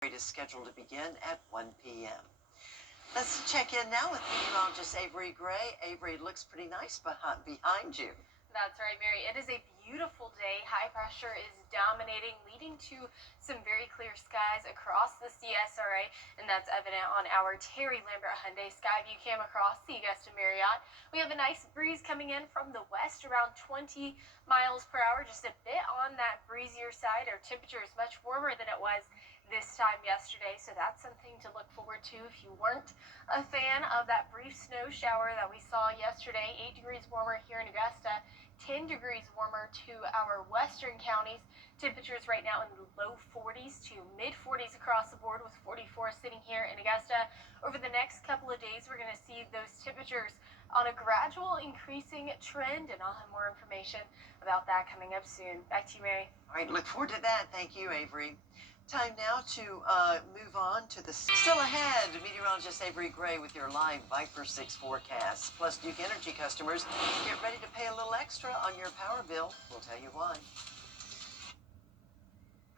It is scheduled to begin at 1 p.m. Let's check in now with meteorologist Avery Gray. Avery, it looks pretty nice behind you. That's right, Mary. It is a beautiful day. High pressure is dominating, leading to some very clear skies across the CSRA, and that's evident on our Terry Lambert Hyundai Skyview cam across the Augusta Marriott. We have a nice breeze coming in from the west, around 20 miles per hour, just a bit on that breezier side. Our temperature is much warmer than it was this time yesterday, so that's something to look forward to if you weren't a fan of that brief snow shower that we saw yesterday. 8 degrees warmer here in Augusta, 10 degrees warmer to our western counties. Temperatures right now in the low 40s to mid 40s across the board, with 44 sitting here in Augusta. Over the next couple of days, we're going to see those temperatures on a gradual increasing trend, and I'll have more information about that coming up soon. Back to you, Mary. All right, look forward to that. Thank you, Avery. Time now to move on to the still ahead. Meteorologist Avery Gray with your live Viper 6 forecast. Plus, Duke Energy customers, get ready to pay a little extra on your power bill. We'll tell you why.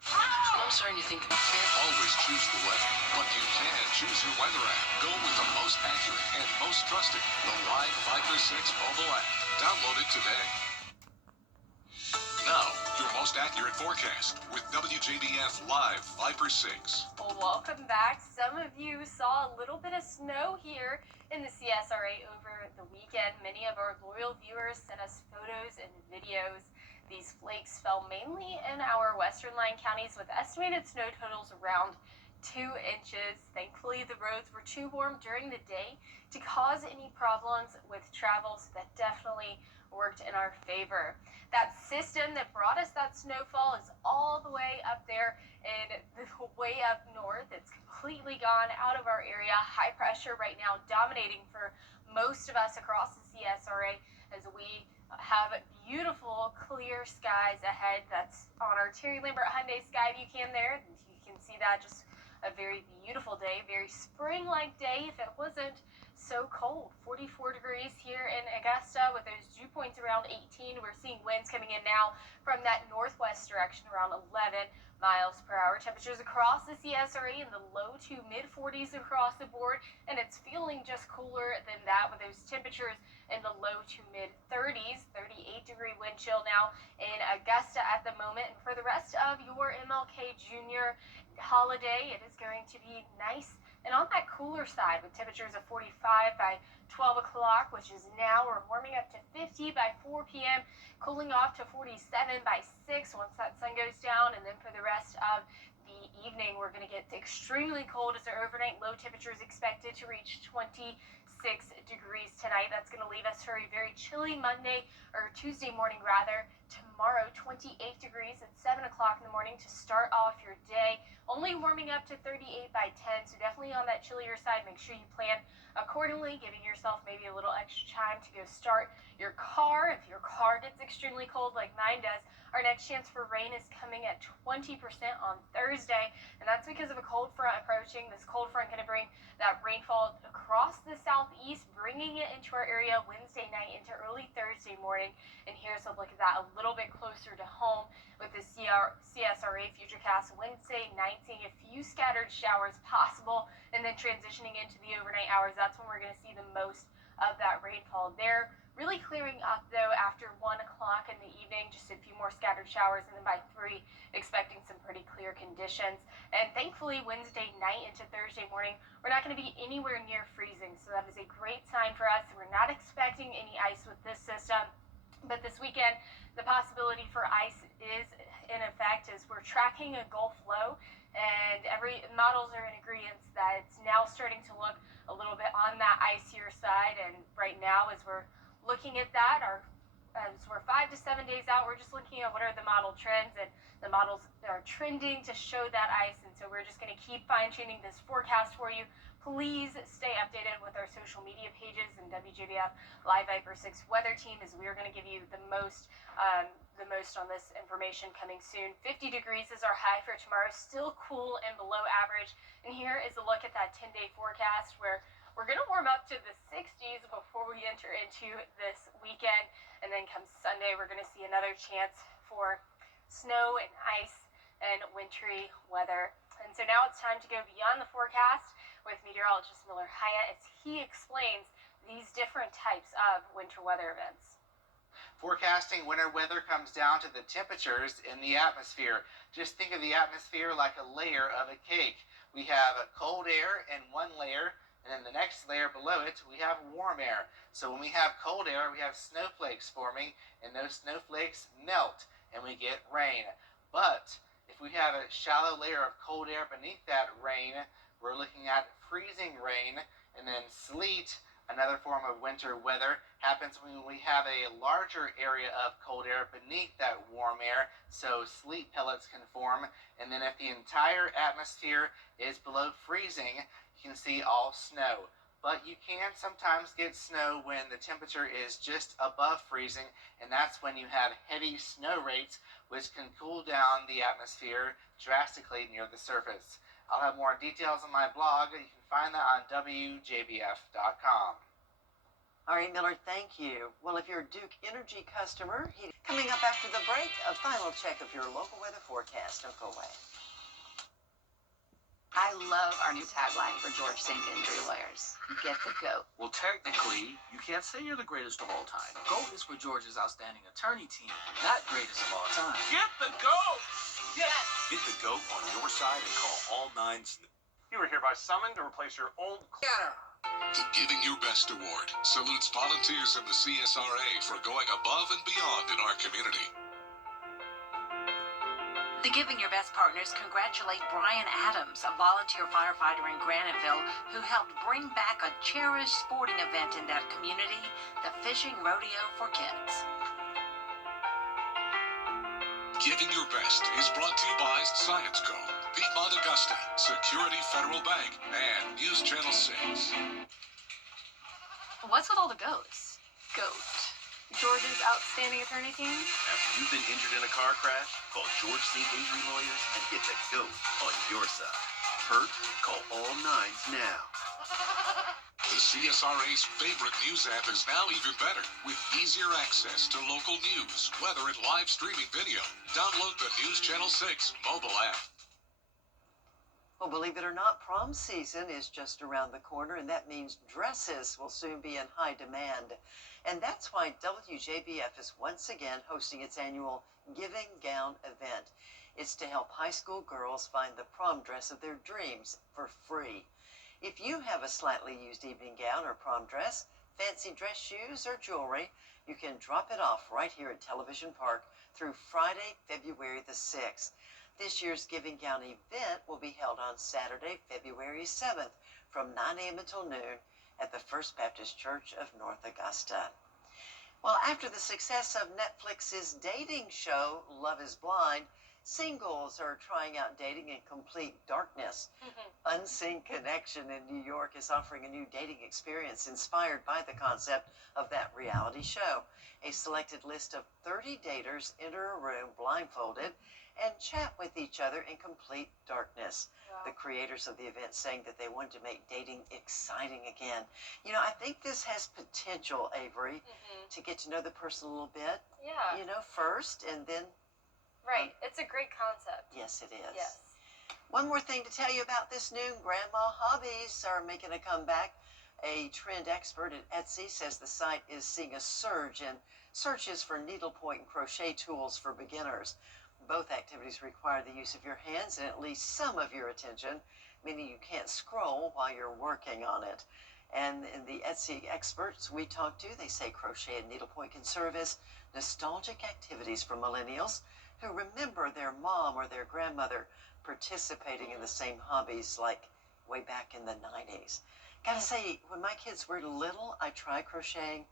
I'm starting to think you can't always choose the weather, but you can choose your weather app. Go with the most accurate and most trusted, the live Viper 6 mobile app. Download it today. Now, your most accurate forecast with WJBF Live Viper 6. Well, welcome back. Some of you saw a little bit of snow here in the CSRA over the weekend. Many of our loyal viewers sent us photos and videos. These flakes fell mainly in our western line counties, with estimated snow totals around 2 inches. Thankfully, the roads were too warm during the day to cause any problems with travel, so that definitely worked in our favor. That system that brought us that snowfall is all the way up there and way up north. It's completely gone out of our area. High pressure right now dominating for most of us across the CSRA as we have beautiful clear skies ahead. That's on our Terry Lambert Hyundai Skyview cam there. You can see that, just a very beautiful day, very spring-like day if it wasn't so cold. 44 degrees here in Augusta with those dew points around 18. We're seeing winds coming in now from that northwest direction around 11 miles per hour. Temperatures across the CSRA in the low to mid 40s across the board, and it's feeling just cooler than that with those temperatures in the low to mid 30s. 38-degree wind chill now in Augusta at the moment. And for the rest of your MLK Jr. holiday, it is going to be nice and on that cooler side with temperatures of 45 by 12 o'clock, which is now. We're warming up to 50 by 4 p.m., cooling off to 47 by 6 once that sun goes down. And then for the rest of the evening, we're going to get extremely cold as our overnight low temperature is expected to reach 26 degrees tonight. That's going to leave us for a very chilly Monday, or Tuesday morning rather. Tomorrow, 28 degrees at 7 o'clock in the morning to start off your day. Only warming up to 38 by 10, so definitely on that chillier side. Make sure you plan accordingly, giving yourself maybe a little extra time to go start your car. If your car gets extremely cold like mine does, our next chance for rain is coming at 20% on Thursday, and that's because of a cold front approaching. This cold front going to bring that rainfall across the southeast, bringing it into our area Wednesday night into early Thursday morning. And here's a look at that a little bit closer to home with the CSRA Futurecast. Wednesday night, seeing a few scattered showers possible, and then transitioning into the overnight hours. That's when we're going to see the most of that rainfall there. Really clearing up though after 1 o'clock in the evening, just a few more scattered showers, and then by 3 expecting some pretty clear conditions. And thankfully Wednesday night into Thursday morning, we're not going to be anywhere near freezing, so that is a great sign for us. We're not expecting any ice with this system, but this weekend the possibility for ice is in effect as we're tracking a Gulf low, and every models are in agreement that it's now starting to look a little bit on that icier side. And right now, as we're looking at that, as we're 5 to 7 days out, we're just looking at what are the model trends, and the models are trending to show that ice. And so we're just going to keep fine-tuning this forecast for you. Please stay updated with our social media pages and WJBF Live Viper 6 weather team, as we are going to give you the most on this information coming soon. 50 degrees is our high for tomorrow, still cool and below average. And here is a look at that 10-day forecast, where we're going to warm up to the 60s before we enter into this weekend. And then come Sunday, we're going to see another chance for snow and ice and wintry weather. And And so now it's time to go beyond the forecast with meteorologist Miller Hyatt as he explains these different types of winter weather events. Forecasting winter weather comes down to the temperatures in the atmosphere. Just think of the atmosphere like a layer of a cake. We have a cold air in one layer, and then the next layer below it, we have warm air. So when we have cold air, we have snowflakes forming, and those snowflakes melt, and we get rain. But if we have a shallow layer of cold air beneath that rain, we're looking at freezing rain, and then sleet. Another form of winter weather happens when we have a larger area of cold air beneath that warm air, so sleet pellets can form. And then if the entire atmosphere is below freezing, you can see all snow. But you can sometimes get snow when the temperature is just above freezing, and that's when you have heavy snow rates, which can cool down the atmosphere drastically near the surface. I'll have more details on my blog. You can find that on WJBF.com. All right, Miller, thank you. Well, if you're a Duke Energy customer, coming up after the break, a final check of your local weather forecast. Don't go away. I love our new tagline for George St. Injury Lawyers. Get the GOAT. Well, technically, you can't say you're the greatest of all time. GOAT is for George's outstanding attorney team, not greatest of all time. Get the GOAT! Yes. Get the GOAT on your side and call all nines. You were hereby summoned to replace your old... The Giving Your Best Award salutes volunteers of the CSRA for going above and beyond in our community. The Giving Your Best partners congratulate Brian Adams, a volunteer firefighter in Graniteville who helped bring back a cherished sporting event in that community, the Fishing Rodeo for Kids. Giving Your Best is brought to you by Science Co., Piedmont Augusta, Security Federal Bank, and News Channel 6. What's with all the goats? GOAT. George's outstanding attorney team. After you've been injured in a car crash, call George St. Injury Lawyers and get the GOAT on your side. Hurt? Call all nines now. The CSRA's favorite news app is now even better with easier access to local news, weather, and live streaming video. Download the News Channel 6 mobile app. Well, believe it or not, prom season is just around the corner, and that means dresses will soon be in high demand. And that's why WJBF is once again hosting its annual Giving Gown event. It's to help high school girls find the prom dress of their dreams for free. If you have a slightly used evening gown or prom dress, fancy dress shoes, or jewelry, you can drop it off right here at Television Park through Friday, February the 6th. This year's Giving Gown event will be held on Saturday, February 7th from 9 a.m. until noon at the First Baptist Church of North Augusta. Well, after the success of Netflix's dating show, Love is Blind, singles are trying out dating in complete darkness. Unseen Connection in New York is offering a new dating experience inspired by the concept of that reality show. A selected list of 30 daters enter a room blindfolded and chat with each other in complete darkness. Wow. The creators of the event saying that they wanted to make dating exciting again. You know, I think this has potential, Avery, to get to know the person a little bit. Yeah. You know, first, and then... Right. It's a great concept. Yes, it is. Yes. One more thing to tell you about this new grandma hobbies are making a comeback. A trend expert at Etsy says the site is seeing a surge in searches for needlepoint and crochet tools for beginners. Both activities require the use of your hands and at least some of your attention, meaning you can't scroll while you're working on it. And in the Etsy experts we talk to, they say crochet and needlepoint can serve as nostalgic activities for millennials who remember their mom or their grandmother participating in the same hobbies like way back in the 90s. Gotta say, when my kids were little, I tried crocheting.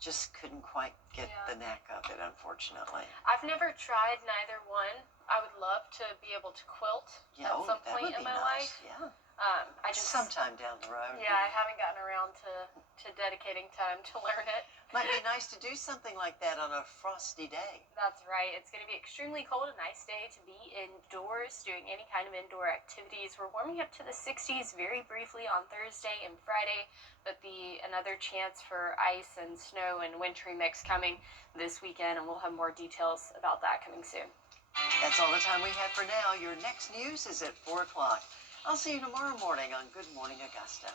Just couldn't quite get the knack of it, unfortunately. I've never tried neither one. I would love to be able to quilt at some point in my life. Yeah. I just sometime down the road. Yeah, I haven't gotten around to dedicating time to learn it. Might be nice to do something like that on a frosty day. That's right. It's going to be extremely cold, a nice day to be indoors, doing any kind of indoor activities. We're warming up to the 60s very briefly on Thursday and Friday, but another chance for ice and snow and wintry mix coming this weekend, and we'll have more details about that coming soon. That's all the time we have for now. Your next news is at 4 o'clock. I'll see you tomorrow morning on Good Morning Augusta.